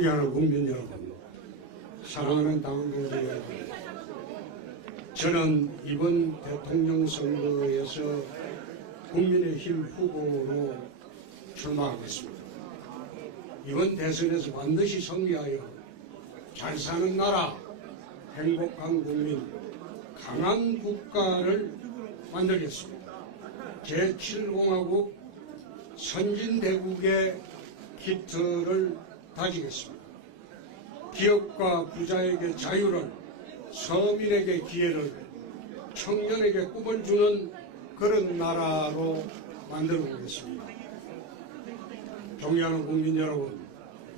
존경하는 국민 여러분, 사랑하는 당원들 여러분, 저는 이번 대통령 선거에서 국민의힘 후보로 출마하겠습니다. 이번 대선에서 반드시 승리하여 잘 사는 나라, 행복한 국민, 강한 국가를 만들겠습니다. 제7공화국 선진대국의 기틀을 다지겠습니다. 기업과 부자에게 자유를, 서민에게 기회를, 청년에게 꿈을 주는 그런 나라로 만들어 보겠습니다. 존경하는 국민 여러분,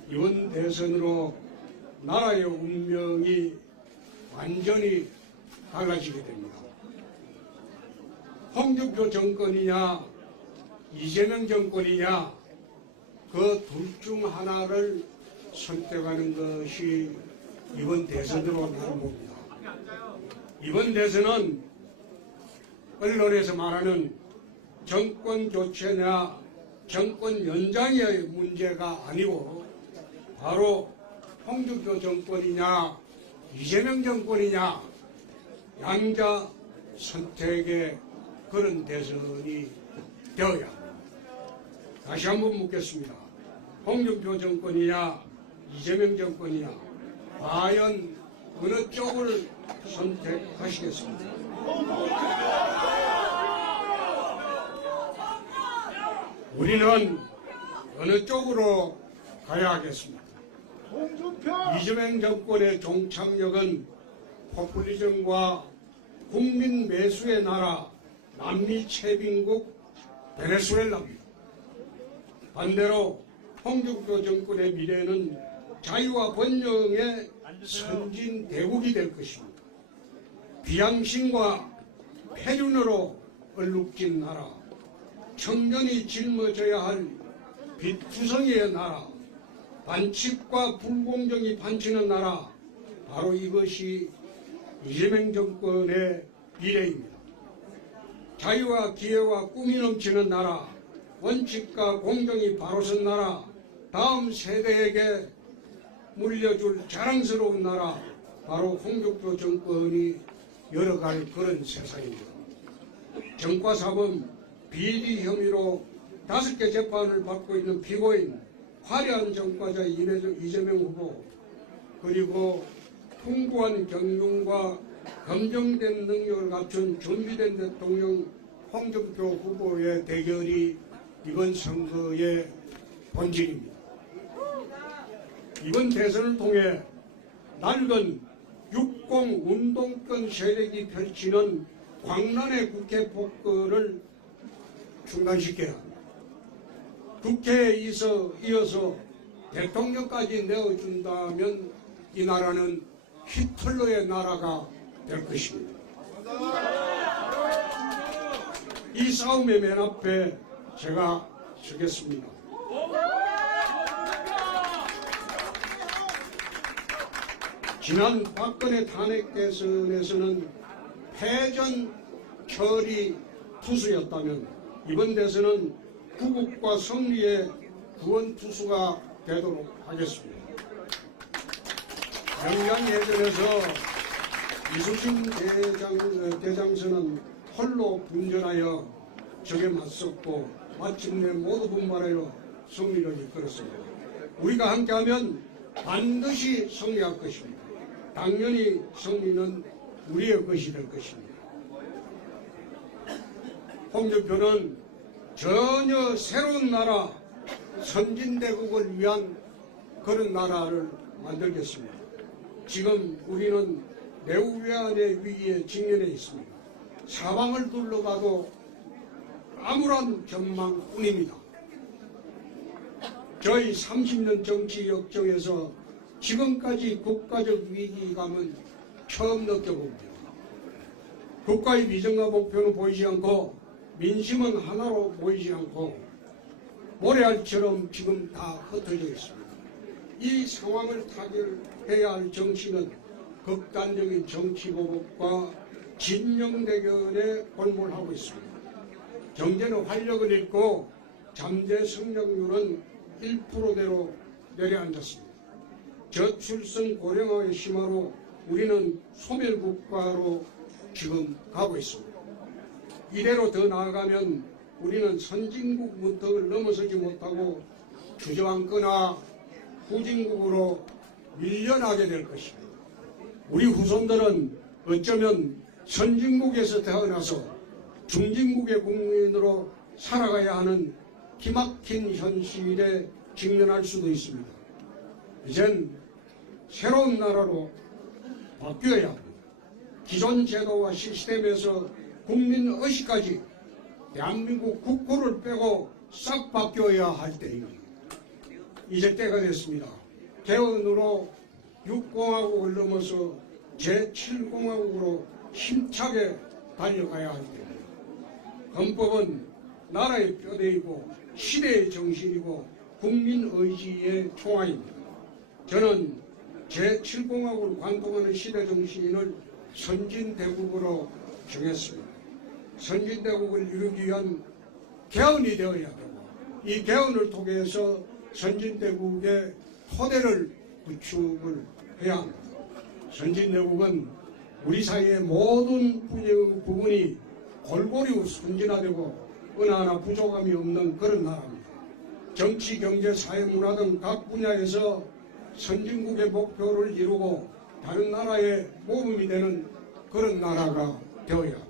이번 대선으로 나라의 운명이 완전히 달라지게 됩니다. 홍준표 정권이냐 이재명 정권이냐 그 둘 중 하나를 선택하는 것이 이번 대선으로 나는 봅니다. 이번 대선은 언론에서 말하는 정권 교체나 정권 연장의 문제가 아니고 바로 홍준표 정권이냐 이재명 정권이냐 양자 선택의 그런 대선이 되어야 합니다. 다시 한번 묻겠습니다. 홍준표 정권이냐 이재명 정권이냐 과연 어느 쪽을 선택하시겠습니까? 우리는 어느 쪽으로 가야 하겠습니까? 이재명 정권의 종착역은 포퓰리즘과 국민 매수의 나라 남미 채빈국 베네수엘라입니다. 반대로 홍준표 정권의 미래는 자유와 번영의 선진 대국이 될 것입니다. 비양심과 폐륜으로 얼룩진 나라, 청년이 짊어져야 할 빛투성이의 나라, 반칙과 불공정이 판치는 나라, 바로 이것이 이재명 정권의 미래입니다. 자유와 기회와 꿈이 넘치는 나라, 원칙과 공정이 바로 선 나라, 다음 세대에게 물려줄 자랑스러운 나라, 바로 홍준표 정권이 열어갈 그런 세상입니다. 정과사범 비리 혐의로 5개 재판을 받고 있는 피고인, 화려한 정과자 이재명 후보, 그리고 풍부한 경륜과 검증된 능력을 갖춘 준비된 대통령 홍준표 후보의 대결이 이번 선거의 본질입니다. 이번 대선을 통해 낡은 60 운동권 세력이 펼치는 광란의 국회 폭거를 중단시켜야 합니다. 국회에 이어서 대통령까지 내어준다면 이 나라는 히틀러의 나라가 될 것입니다. 이 싸움의 맨 앞에 제가 서겠습니다. 지난 박근혜 탄핵 대선에서는 패전 처리 투수였다면 이번 대선은 구국과 승리의 구원 투수가 되도록 하겠습니다. 영양예전에서 이순신 대장선은 홀로 분전하여 적에 맞섰고 마침내 모두 분발하여 승리를 이끌었습니다. 우리가 함께하면 반드시 승리할 것입니다. 당연히 승리는 우리의 것이 될 것입니다. 홍준표는 전혀 새로운 나라, 선진대국을 위한 그런 나라를 만들겠습니다. 지금 우리는 매우 외환의 위기에 직면해 있습니다. 사방을 둘러봐도 암울한 전망뿐입니다. 저희 30년 정치 역정에서 지금까지 국가적 위기감은 처음 느껴봅니다. 국가의 비전과 목표는 보이지 않고 민심은 하나로 보이지 않고 모래알처럼 지금 다 흩어져 있습니다. 이 상황을 타결해야 할 정치는 극단적인 정치보복과 진영 대결에 골몰하고 있습니다. 경제는 활력을 잃고 잠재 성장률은 1%대로 내려앉았습니다. 저출생 고령화의 심화로 우리는 소멸국가로 지금 가고 있습니다. 이대로 더 나아가면 우리는 선진국 문턱을 넘어서지 못하고 주저앉거나 후진국으로 밀려나게 될 것입니다. 우리 후손들은 어쩌면 선진국에서 태어나서 중진국의 국민으로 살아가야 하는 기막힌 현실에 직면할 수도 있습니다. 이젠 새로운 나라로 바뀌어야 합니다. 기존 제도와 시스템에서 국민의식까지 대한민국 국호를 빼고 싹 바뀌어야 할 때입니다. 이제 때가 됐습니다. 개헌으로 6공화국을 넘어서 제7공화국으로 힘차게 달려가야 할 때입니다. 헌법은 나라의 뼈대이고 시대의 정신이고 국민의지의 총알입니다. 저는 제7공화국을 관통하는 시대 정신을 선진대국으로 정했습니다. 선진대국을 이루기 위한 개헌이 되어야 되고 이 개헌을 통해서 선진대국의 토대를 구축을 해야 합니다. 선진대국은 우리 사회의 모든 부분이 골고루 선진화되고 어느 하나 부족함이 없는 그런 나라입니다. 정치, 경제, 사회, 문화 등 각 분야에서 선진국의 목표를 이루고 다른 나라의 모범이 되는 그런 나라가 되어야 합니다.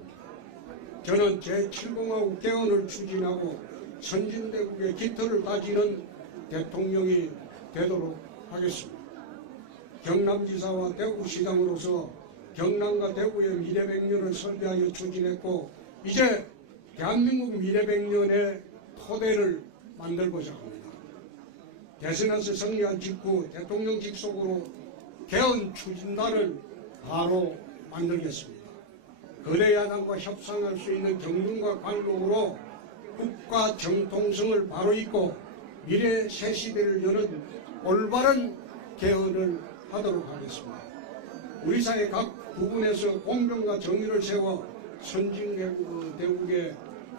저는 제7공화국 개헌을 추진하고 선진대국의 깃털을 다지는 대통령이 되도록 하겠습니다. 경남지사와 대구시장으로서 경남과 대구의 미래백년을 설계하여 추진했고 이제 대한민국 미래백년의 토대를 만들고자 합니다. 대선에서 승리한 직후 대통령 직속으로 개헌 추진단을 바로 만들겠습니다. 거대 야당과 협상할 수 있는 경륜과 관록으로 국가 정통성을 바로 잇고 미래 새 시대를 여는 올바른 개헌을 하도록 하겠습니다. 우리 사회 각 부분에서 공정과 정의를 세워 선진대국의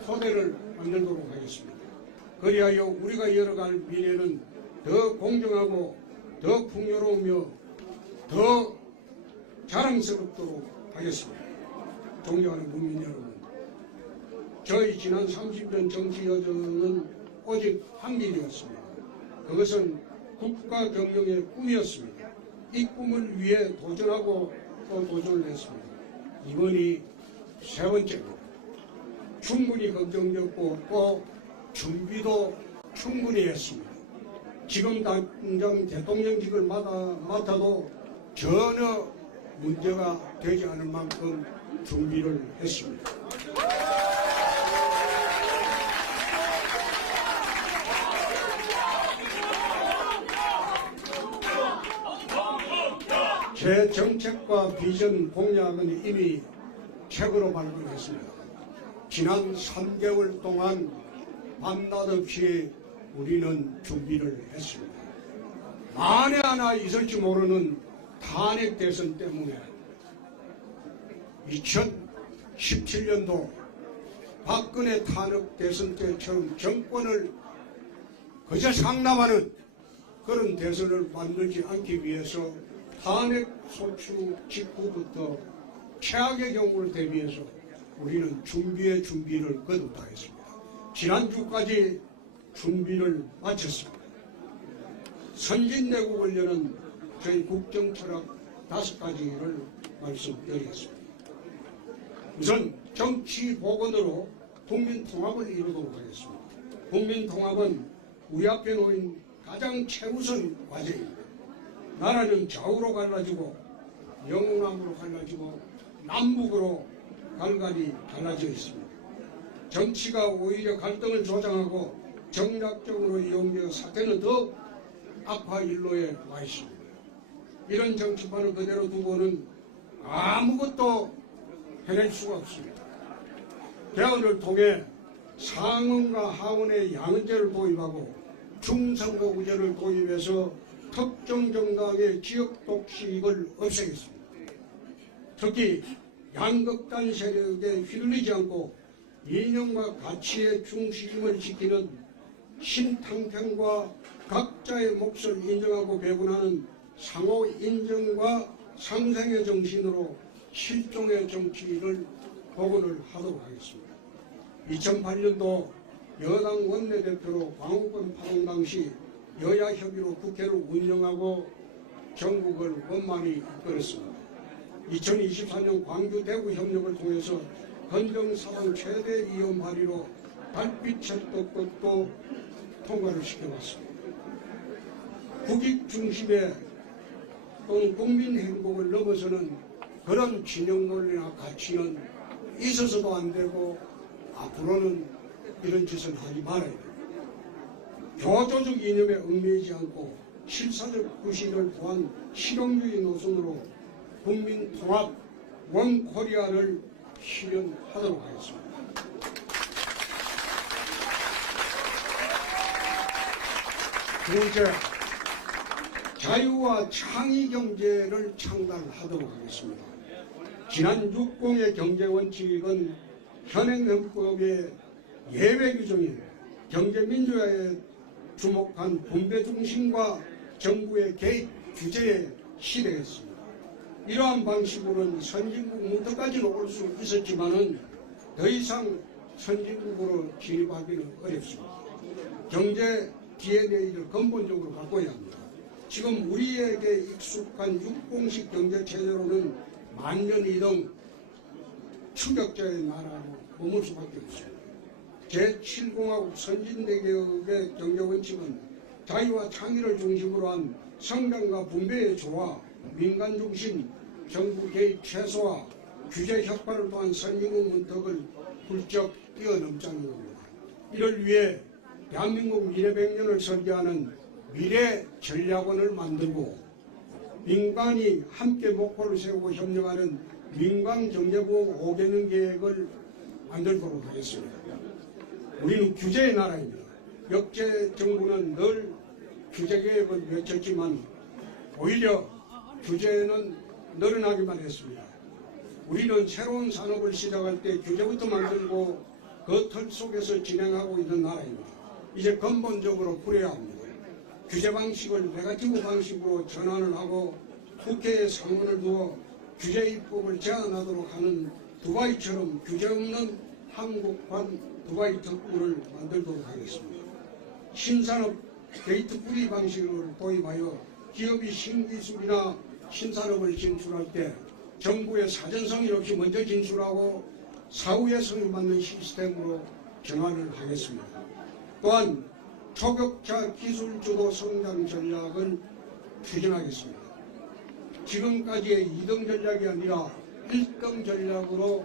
토대를 만들도록 하겠습니다. 그리하여 우리가 열어갈 미래는 더 공정하고 더 풍요로우며 더 자랑스럽도록 하겠습니다. 존경하는 국민 여러분, 저희 지난 30년 정치 여정은 오직 한 길이었습니다. 그것은 국가 경영의 꿈이었습니다. 이 꿈을 위해 도전하고 또 도전을 했습니다. 이번이 세 번째입니다. 충분히 걱정되었고 또 준비도 충분히 했습니다. 지금 당장 대통령직을 맡아도 전혀 문제가 되지 않을 만큼 준비를 했습니다. 제 정책과 비전 공약은 이미 책으로 발표했습니다. 지난 3개월 동안 밤낮 없이 우리는 준비를 했습니다. 만에 하나 있을지 모르는 탄핵 대선 때문에 2017년도 박근혜 탄핵 대선 때처럼 정권을 그저 상남하는 그런 대선을 만들지 않기 위해서 탄핵 소추 직후부터 최악의 경우를 대비해서 우리는 준비의 준비를 거듭하였습니다. 지난주까지 준비를 마쳤습니다. 선진대국을 여는 저희 국정철학 5가지를 말씀드리겠습니다. 우선 정치 복원으로 국민통합을 이루도록 하겠습니다. 국민통합은 우리 앞에 놓인 가장 최우선 과제입니다. 나라는 좌우로 갈라지고 영남으로 갈라지고 남북으로 갈갈이 갈라져 있습니다. 정치가 오히려 갈등을 조장하고 정략적으로 이용되어 사태는 더 악화 일로에 와 있습니다. 이런 정치판을 그대로 두고는 아무것도 해낼 수가 없습니다. 개헌을 통해 상원과 하원의 양은제를 도입하고 중선거구제를 도입해서 특정 정당의 지역 독식을 없애겠습니다. 특히 양극단 세력에 휘둘리지 않고 이념과 가치의 중심을 지키는 신탕평과 각자의 몫을 인정하고 배분하는 상호 인정과 상생의 정신으로 실종의 정치를 복원을 하도록 하겠습니다. 2008년도 여당 원내대표로 광우권 파동 당시 여야 협의로 국회를 운영하고 전국을 원만히 이끌었습니다. 2024년 광주 대구 협력을 통해서 헌정사상 최대 위헌 발의로 달빛철도법도 통과를 시켜왔습니다. 국익 중심의 또는 국민 행복을 넘어서는 그런 진영 논리나 가치는 있어서도 안 되고 앞으로는 이런 짓을 하지 말아야 됩니다. 교조적 이념에 얽매이지 않고 실사적 구실을 더한 실용주의 노선으로 국민 통합 원 코리아를 실현하도록 하겠습니다. 두 번째, 자유와 창의 경제를 창달하도록 하겠습니다. 지난 60의 경제 원칙은 현행 헌법의 예외 규정인 경제민주화에 주목한 분배 중심과 정부의 개입 규제에 실행했습니다. 이러한 방식으로는 선진국 문턱까지는 올 수 있었지만은 더 이상 선진국으로 진입하기는 어렵습니다. 경제 DNA를 근본적으로 바꿔야 합니다. 지금 우리에게 익숙한 육공식 경제체제로는 만년이동 추격자의 나라로 머물 수밖에 없습니다. 제7공화국 선진대개혁의 경제원칙은 자유와 창의를 중심으로 한 성장과 분배의 조화, 민간 중심, 정부 개입 최소화, 규제 혁파를 통한 선진국 문턱을 훌쩍 뛰어넘자는 겁니다. 이를 위해 대한민국 미래 100년을 설계하는 미래 전략원을 만들고 민간이 함께 목표를 세우고 협력하는 민간경제보험 5개년 계획을 만들도록 하겠습니다. 우리는 규제의 나라입니다. 역대 정부는 늘 규제 계획을 외쳤지만 오히려 규제는 늘어나기만 했습니다. 우리는 새로운 산업을 시작할 때 규제부터 만들고 그 틀 속에서 진행하고 있는 나라입니다. 이제 근본적으로 풀어야 합니다. 규제 방식을 네거티브 방식으로 전환을 하고 국회에 상원을 두어 규제 입법을 제한하도록 하는 두바이처럼 규제 없는 한국판 두바이 특구를 만들도록 하겠습니다. 신산업 게이트 프리 방식을 도입하여 기업이 신기술이나 신산업을 진출할 때 정부의 사전 성의 없이 먼저 진출하고 사후에 성의 맞는 시스템으로 전환을 하겠습니다. 또한 초격차 기술주도 성장 전략을 추진하겠습니다. 지금까지의 2등 전략이 아니라 1등 전략으로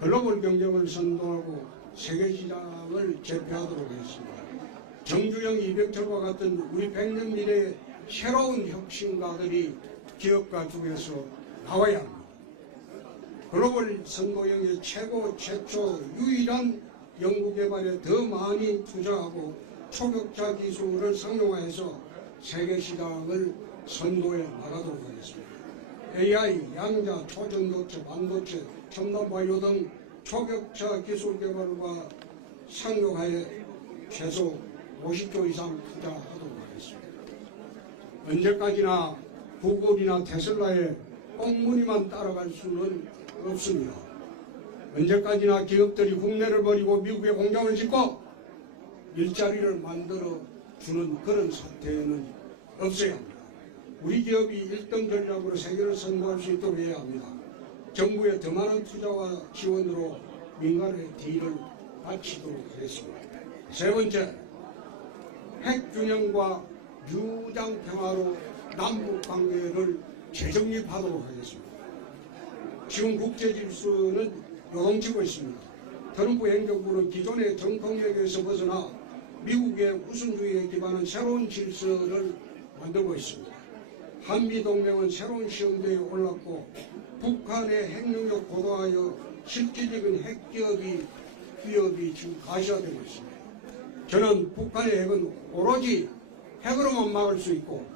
글로벌 경쟁을 선도하고 세계 시장을 제패하도록 하겠습니다. 정주영, 이백철과 같은 우리 100년 미래의 새로운 혁신가들이 기업가 중에서 나와야 합니다. 글로벌 선도형의 최초 유일한 연구개발에 더 많이 투자하고 초격차 기술을 상용화해서 세계 시장을 선도해 나가도록 하겠습니다. AI, 양자, 초전도체, 반도체, 첨단 바이오 등 초격차 기술 개발과 상용화에 최소 50조 이상 투자하도록 하겠습니다. 언제까지나 구글이나 테슬라의 꽁무니만 따라갈 수는 없습니다. 언제까지나 기업들이 국내를 버리고 미국에 공장을 짓고 일자리를 만들어 주는 그런 사태는 없어야 합니다. 우리 기업이 1등 전략으로 세계를 선도할 수 있도록 해야 합니다. 정부의 더 많은 투자와 지원으로 민간의 뒤를 바치도록 하겠습니다. 세 번째, 핵균형과 유장 평화로 남북 관계를 재정립하도록 하겠습니다. 지금 국제 질서는 요동치고 있습니다. 트럼프 행정부는 기존의 정통력에서 벗어나 미국의 우선주의에 기반한 새로운 질서를 만들고 있습니다. 한미동맹은 새로운 시험대에 올랐고 북한의 핵능력 고도하여 실질적인 핵기업이 지금 가시화되고 있습니다. 저는 북한의 핵은 오로지 핵으로만 막을 수 있고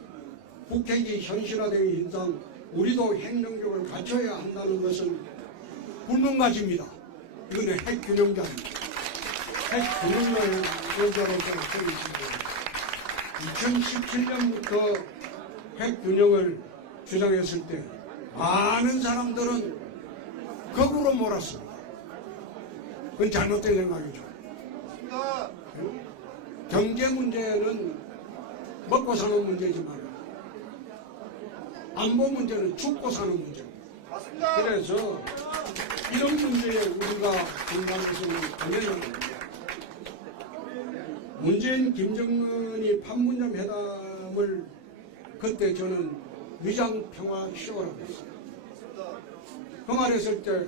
북핵이 현실화되는 인상 우리도 핵능력을 갖춰야 한다는 것은 불문가지입니다. 이거는 핵균형자입니다. 핵균형자로서 있습니다. 2017년부터 핵균형을 주장했을 때 많은 사람들은 거꾸로 몰았습니다. 그건 잘못된 생각이죠. 경제 문제는 먹고 사는 문제지만 안보 문제는 죽고 사는 문제입니다. 그래서 이런 문제에 우리가 공감해서는 당연히 문재인 김정은이 판문점 회담을 그때 저는 위장평화쇼라고 했어요. 그 말했을 때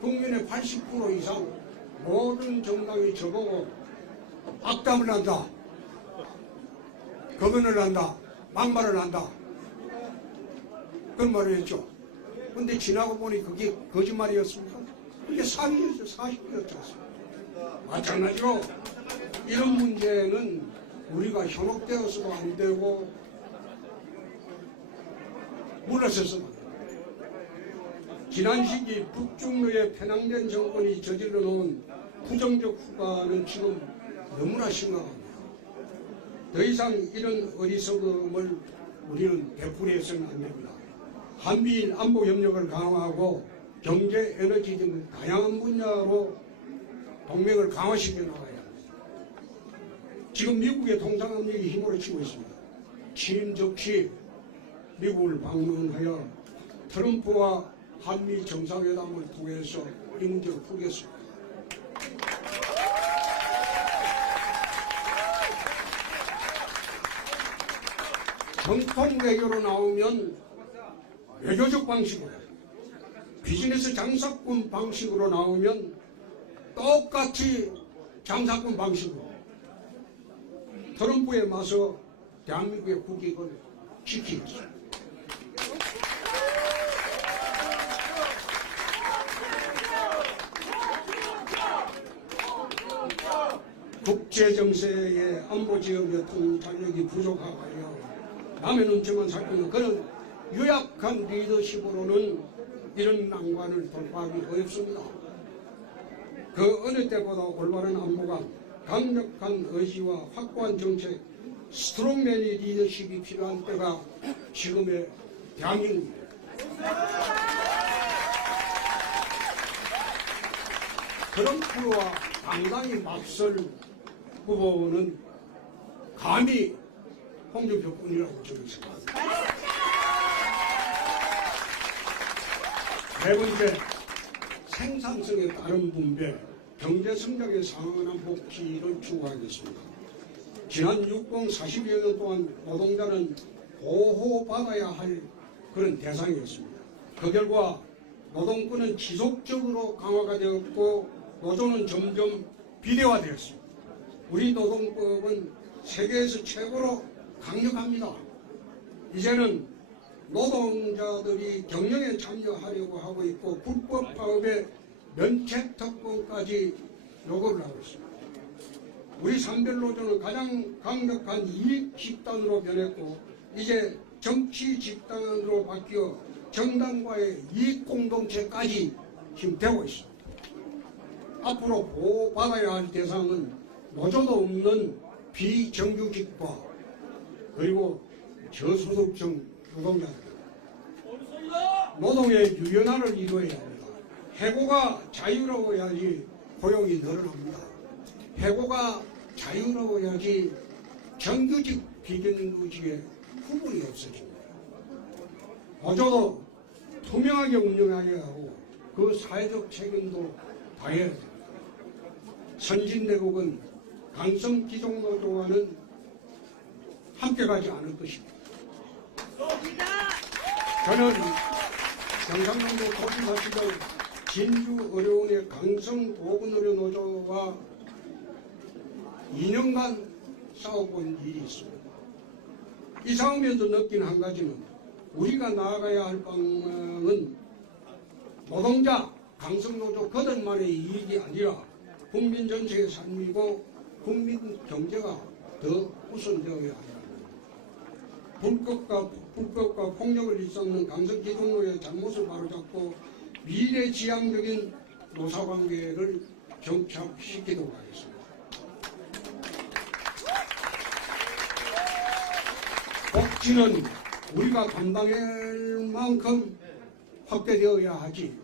국민의 80% 이상 모든 정당이 저보고 악담을 한다, 거변을 한다, 막말을 한다, 그런 말을 했죠. 근데 지나고 보니 그게 거짓말이었습니까? 그게 사실이었죠. 사실이었지 않습니까? 마찬가지로 이런 문제는 우리가 현혹되어서도 안 되고 물러서서도 안 됩니다. 지난 시기 북중로의 편향된 정권이 저질러 놓은 부정적 후과는 지금 너무나 심각합니다. 더 이상 이런 어리석음을 우리는 되풀이해서는 안 됩니다. 한미일 안보 협력을 강화하고 경제, 에너지 등 다양한 분야로 동맹을 강화시켜 나가야 합니다. 지금 미국의 동상압력이 힘으로 치고 있습니다. 취임 즉시 미국을 방문하여 트럼프와 한미 정상회담을 통해서 이 문제를 풀겠습니다. 정통 외교로 나오면 외교적 방식으로, 비즈니스 장사꾼 방식으로 나오면 똑같이 장사꾼 방식으로 트럼프에 맞서 대한민국의 국익을 지키겠습니다. 국제정세의 안보지역의 통찰력이 부족하여 남의 눈치만 살피는 그런 유약한 리더십으로는 이런 난관을 돌파하기 어렵습니다. 그 어느 때보다 올바른 안보가 강력한 의지와 확고한 정책, 스트롱맨의 리더십이 필요한 때가 지금의 대한민국입니다. 트럼프와 당당히 맞설 후보는 감히 홍준표뿐이라고 저는 생각합니다. 네 번째, 생산성에 따른 분배, 경제 성장에 상응한 복지를 추구하겠습니다. 지난 60, 40여 년 동안 노동자는 보호받아야 할 그런 대상이었습니다. 그 결과 노동권은 지속적으로 강화가 되었고 노조는 점점 비대화되었습니다. 우리 노동법은 세계에서 최고로 강력합니다. 이제는 노동자들이 경영에 참여하려고 하고 있고 불법 파업에 면책특권까지 요구를 하고 있습니다. 우리 산별노조는 가장 강력한 이익 집단으로 변했고 이제 정치 집단으로 바뀌어 정당과의 이익 공동체까지 지금 되고 있습니다. 앞으로 보호받아야 할 대상은 노조도 없는 비정규직과 그리고 저소득층 노동자입니다. 노동의 유연화를 이루어야 합니다. 해고가 자유로워야지 고용이 늘어납니다. 해고가 자유로워야지 정규직, 비정규직의 구분이 없어집니다. 노조도 투명하게 운영하여야 하고 그 사회적 책임도 다해야 됩니다. 선진대국은 강성 기종노조와는 함께 가지 않을 것입니다. 저는 경상남도 도지사 시절 진주의료원의 강성 보건의료노조와 2년간 싸워본 일이 있습니다. 이 싸우면서 느낀 한 가지는 우리가 나아가야 할 방향은 노동자, 강성노조 그들만의 이익이 아니라 국민 전체의 삶이고 국민 경제가 더 우선되어야 합니다. 불법과 폭력을 일삼는 강성기존노의 잘못을 바로잡고 미래지향적인 노사관계를 정착시키도록 하겠습니다. 복지는 우리가 감당할 만큼 확대되어야 하지.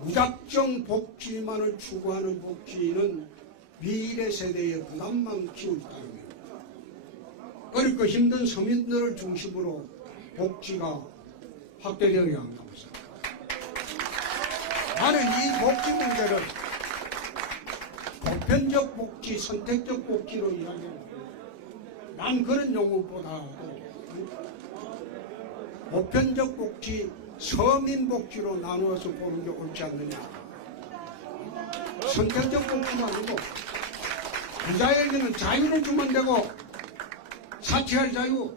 무작정 복지만을 추구하는 복지는 미래 세대의 부담만 키울 따름입니다. 어렵고 힘든 서민들을 중심으로 복지가 확대되어야 한다고 생각합니다. 나는 이 복지 문제를 보편적 복지, 선택적 복지로 이야기합니다. 난 그런 용어보다도 보편적 복지, 서민 복지로 나누어서 보는 게 옳지 않느냐. 선택적 복지가 아니고 부자에게는 자유를 주면 되고 사치할 자유,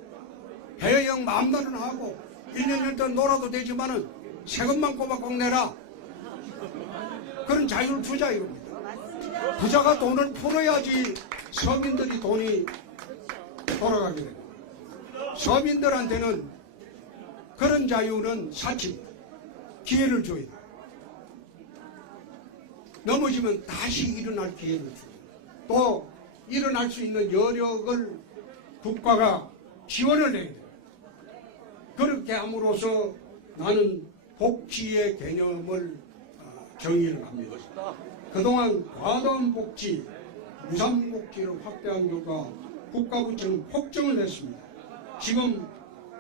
해외여행 마음대로 하고 1년 동안 놀아도 되지만은 세금만 꼬박꼬박 내라. 그런 자유를 주자 이겁니다. 부자가 돈을 풀어야지 서민들이 돈이 돌아가게 됩니다. 서민들한테는 그런 자유는 사치입니다. 기회를 줘야 돼요. 넘어지면 다시 일어날 기회를 줘요. 또 일어날 수 있는 여력을 국가가 지원을 해야 돼요. 그렇게 함으로써 나는 복지의 개념을 정의를 합니다. 그동안 과도한 복지, 무상복지를 확대한 결과 국가부처는 폭정을 냈습니다. 지금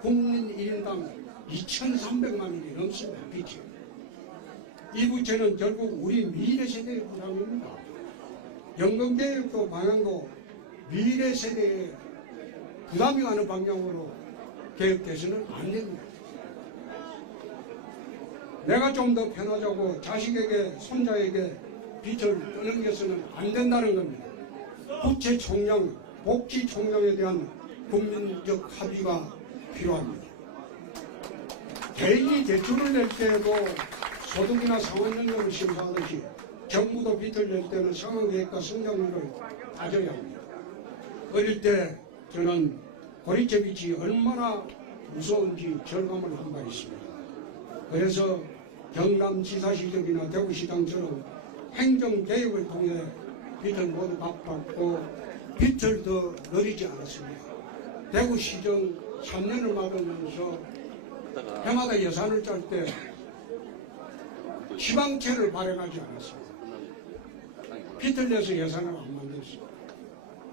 국민 1인당 2,300만 원이 넘습니다. 빚이. 이 부채는 결국 우리 미래 세대의 부담입니다. 연금개혁도 방향도 미래 세대의 부담이 가는 방향으로 개혁돼서는 안 됩니다. 내가 좀 더 편하자고 자식에게, 손자에게 빚을 떠넘겨서는 안 된다는 겁니다. 부채 총량, 복지 총량에 대한 국민적 합의가 필요합니다. 개인이 대출을 낼 때도 소득이나 상환능력을 심사하듯이 정부도 빚을 낼 때는 상환계획과 성장률을 따져야 합니다. 어릴 때 저는 고리채 빚이 얼마나 무서운지 절감을 한 바 있습니다. 그래서 경남지사 시절이나 대구시장처럼 행정개혁을 통해 빚을 모두 갚았고 빚을 더 늘리지 않았습니다. 대구시정 3년을 맡으면서 해마다 예산을 짤 때 희망채를 발행하지 않았습니다. 빚을 내서 예산을 안 만들었습니다.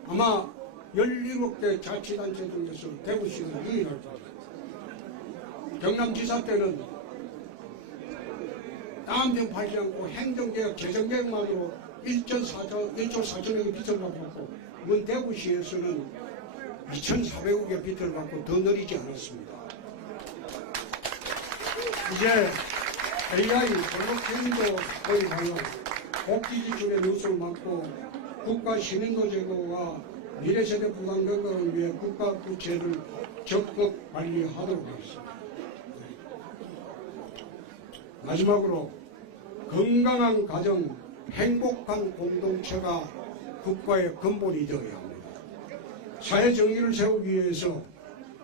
아마 17개 자치단체 중에서 대구시는 유일할 겁니다. 경남지사 때는 땅 한 평 팔지 않고 행정개혁, 재정개혁만으로 1조 4천억의 빚을 받고 이번 대구시에서는 2,400억의 빚을 받고 더 늘리지 않았습니다. 이제 AI, 블록체인도 거의 방향, 복지지출의 누수를 막고 국가 시민도 제고와 미래세대 부담 건강을 위해 국가 부채를 적극 관리하도록 하겠습니다. 마지막으로 건강한 가정, 행복한 공동체가 국가의 근본이 되어야 합니다. 사회 정의를 세우기 위해서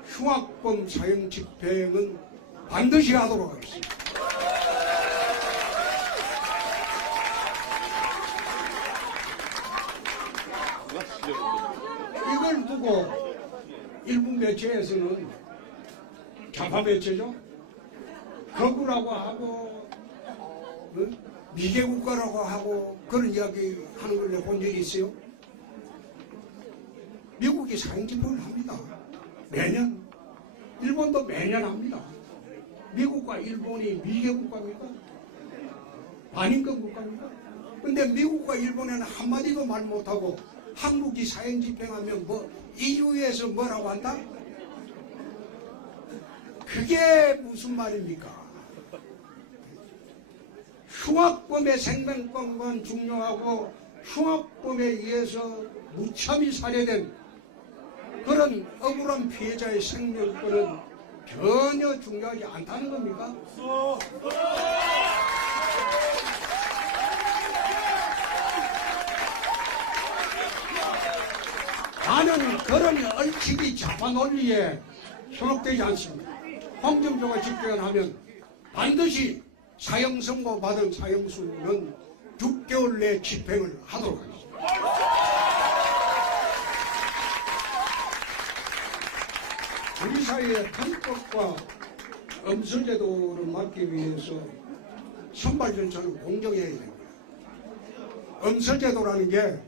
흉악범 사형 집행은 반드시 하도록 하겠습니다. 이걸 두고 일부 매체에서는 좌파 매체죠. 거부라고 하고 미개국가라고 하고 그런 이야기 하는 걸 본 적이 있어요. 미국이 사형집행을 합니다. 매년. 일본도 매년 합니다. 미국과 일본이 미개국가입니까? 반인권 국가입니까? 근데 미국과 일본에는 한마디도 말 못하고 한국이 사형 집행하면 뭐 EU에서 뭐라고 한다? 그게 무슨 말입니까? 흉악범의 생명권만 중요하고 흉악범에 의해서 무참히 살해된 그런 억울한 피해자의 생명권은 전혀 중요하지 않다는 겁니까? 나는 그런 얽히기 좌파 논리에 현혹되지 않습니다. 홍준표가 집권하면 반드시 사형 선고 받은 사형수는 6개월 내 집행을 하도록 하겠습니다. 우리 사회의 편법과 엄수제도를 막기 위해서 선발 절차는 공정해야 됩니다. 엄수제도라는 게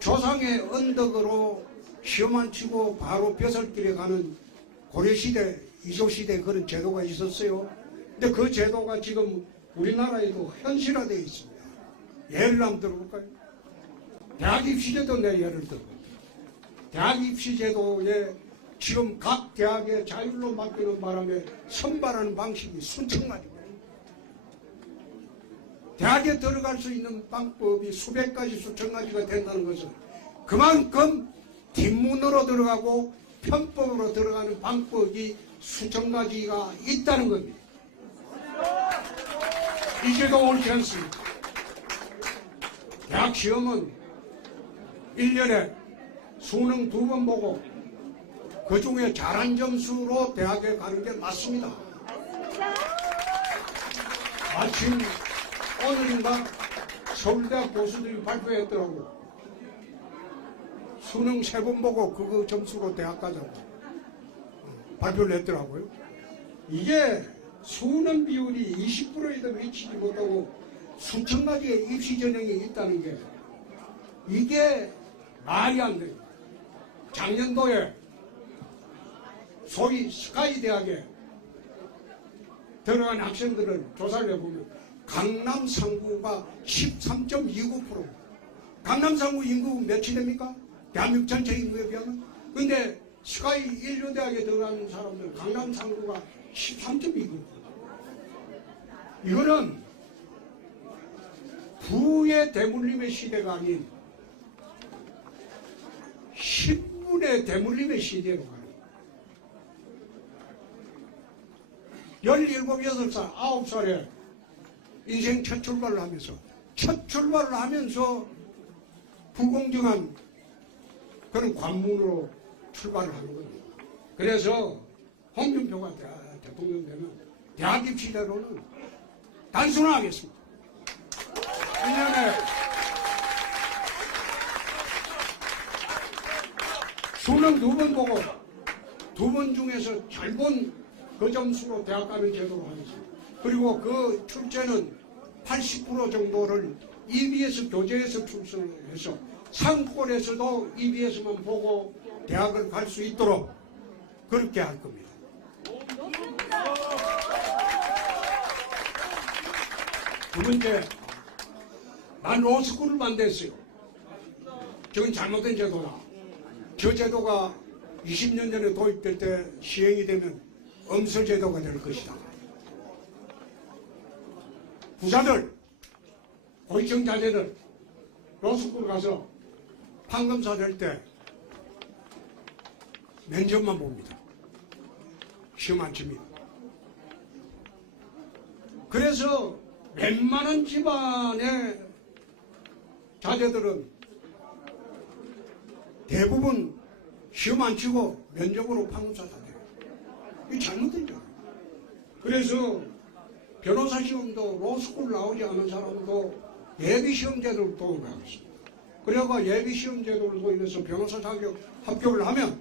조상의 언덕으로 시험 안 치고 바로 벼슬길에 가는 고려시대, 이조시대 그런 제도가 있었어요. 근데 그 제도가 지금 우리나라에도 현실화되어 있습니다. 예를 한번 들어볼까요? 대학 입시제도 내 예를 들어볼게요. 대학 입시제도에 지금 각 대학의 자율로 맡기는 바람에 선발하는 방식이 순천만입니다. 대학에 들어갈 수 있는 방법이 수백 가지, 수천 가지가 된다는 것은 그만큼 뒷문으로 들어가고 편법으로 들어가는 방법이 수천 가지가 있다는 겁니다. 이 제도 옳지 않습니다. 대학 시험은 1년에 수능 2번 보고 그 중에 잘한 점수로 대학에 가는 게 맞습니다. 마침 오늘인가 서울대학 교수들이 발표했더라고. 수능 3번 보고 그거 점수로 대학 가자고 발표를 했더라고요. 이게 수능 비율이 20%에도 미치지 못하고 수천 가지의 입시 전형이 있다는 게 이게 말이 안 돼요. 작년도에 소위 스카이 대학에 들어간 학생들을 조사를 해보면 강남 상구가 13.29%. 강남 상구 인구 몇이 됩니까? 대한민국 전체 인구에 비하면. 근데 스카이 인류대학에 들어가는 사람들 강남 상구가 13.29%. 이거는 부의 대물림의 시대가 아닌 신분의 대물림의 시대로 가요. 17, 6살, 9살에 인생 첫 출발을 하면서 불공정한 그런 관문으로 출발을 하는 거예요. 그래서 홍준표가 대통령 되면 대학 입시대로는 단순화하겠습니다. 1년에 수능 2번 보고 2번 중에서 잘 본 그 점수로 대학 가는 제도로 하겠습니다. 그리고 그 출제는 80% 정도를 EBS 교재에서 출제를 해서 상권에서도 EBS만 보고 대학을 갈 수 있도록 그렇게 할 겁니다. 두 번째, 난 로스쿨을 반대했어요. 저건 잘못된 제도다. 저 제도가 20년 전에 도입될 때 시행이 되면 엄수제도가 될 것이다. 부자들, 고위층 자제들 로스쿨 가서 판검사 될 때 면접만 봅니다. 시험 안 칩니다. 그래서 웬만한 집안의 자제들은 대부분 시험 안 치고 면접으로 판검사 다 돼요. 이게 잘못된 거예요. 그래서 변호사 시험도 로스쿨 나오지 않은 사람도 예비시험 제도를 도입하겠습니다. 그래가 예비시험 제도를 도입해서 변호사 자격 합격을 하면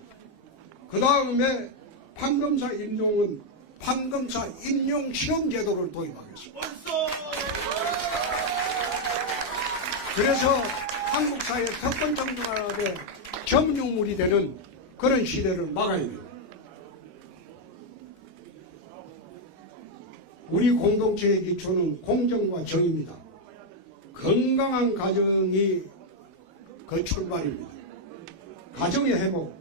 그 다음에 판검사 임용은 판검사 임용 시험 제도를 도입하겠습니다. 그래서 한국 사회 특권정당화의 점유물이 되는 그런 시대를 막아야 됩니다. 우리 공동체의 기초는 공정과 정의입니다. 건강한 가정이 그 출발입니다. 가정의 회복,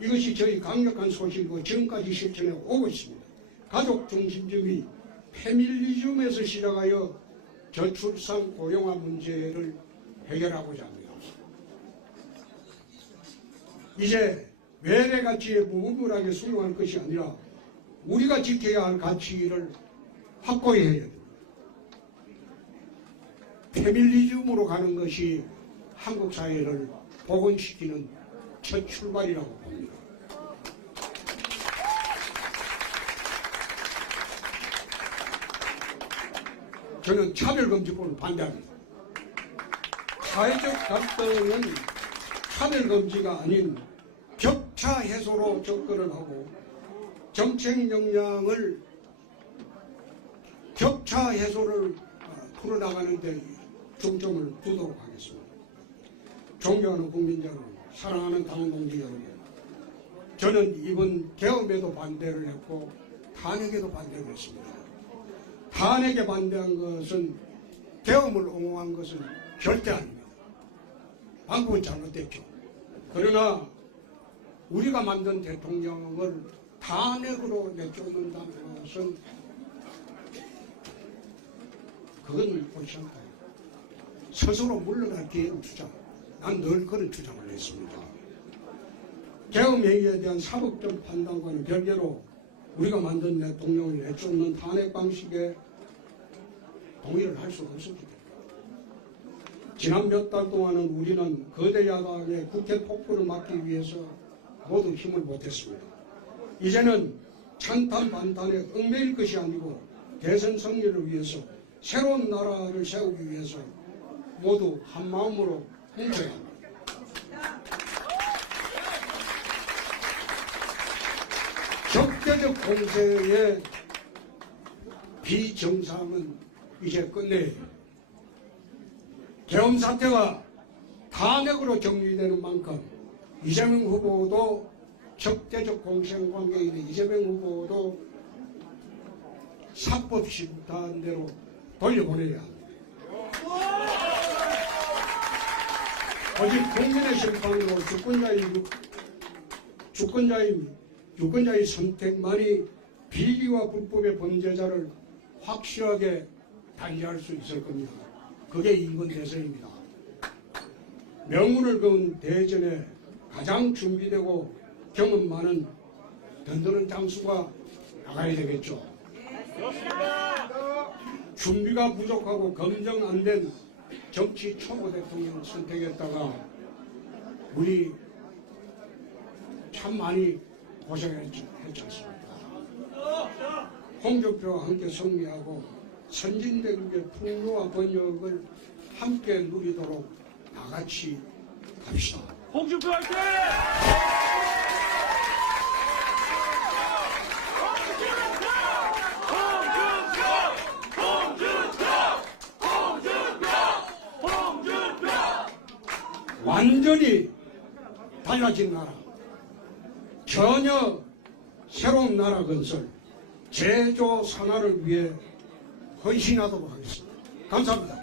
이것이 저희 강력한 소식이고 지금까지 실천해 오고 있습니다. 가족 중심주의, 페밀리즘에서 시작하여 저출산 고령화 문제를 해결하고자 합니다. 이제 외래 가치에 무분별하게 수용할 것이 아니라 우리가 지켜야 할 가치를 확고히 해야 됩니다. 페밀리즘으로 가는 것이 한국 사회를 복원시키는 첫 출발이라고 봅니다. 저는 차별금지법을 반대합니다. 사회적 갈등은 차별금지가 아닌 격차 해소로 접근을 하고 정책 역량을 격차 해소를 풀어나가는 데 중점을 두도록 하겠습니다. 존경하는 국민 여러분, 사랑하는 당원 동지 여러분, 저는 이번 계엄에도 반대를 했고 탄핵에도 반대를 했습니다. 탄핵에 반대한 것은 계엄을 옹호한 것은 절대 아닙니다. 방법은 잘못됐죠. 그러나 우리가 만든 대통령을 탄핵으로 내쫓는다는 것은 그건 옳지 않다. 스스로 물러날 기회를 주자. 난 늘 그런 주장을 했습니다. 계엄행위에 대한 사법적 판단과는 별개로 우리가 만든 대통령을 내쫓는 탄핵 방식에 동의를 할 수 없습니다. 지난 몇 달 동안은 우리는 거대 야당의 국회 폭포를 막기 위해서 모두 힘을 보탰습니다. 이제는 찬탄 반탄에 얽매일 것이 아니고 대선 승리를 위해서 새로운 나라를 세우기 위해서 모두 한마음으로 뭉쳐야 합니다. 적대적 공세의 비정상은 이제 끝내야 해요. 계엄 사태가 탄핵으로 정리되는 만큼 이재명 후보도 적대적 공생 관계인의 이재명 후보도 사법 심판대로 돌려보내야 합니다. 오직 국민의 심판으로 유권자의 선택만이 비리와 불법의 범죄자를 확실하게 단죄할 수 있을 겁니다. 그게 이번 대선입니다. 명운을 그은 대전에 가장 준비되고 경험 많은 든든한 장수가 나가야 되겠죠. 준비가 부족하고 검증 안 된 정치 초보 대통령을 선택했다가 우리 참 많이 고생했지 않습니까? 홍준표와 함께 승리하고 선진대국의 풍요와 번영을 함께 누리도록 다같이 갑시다. 홍준표 화이팅! 완전히 달라진 나라, 전혀 새로운 나라 건설, 제조 산하를 위해 헌신하도록 하겠습니다. 감사합니다.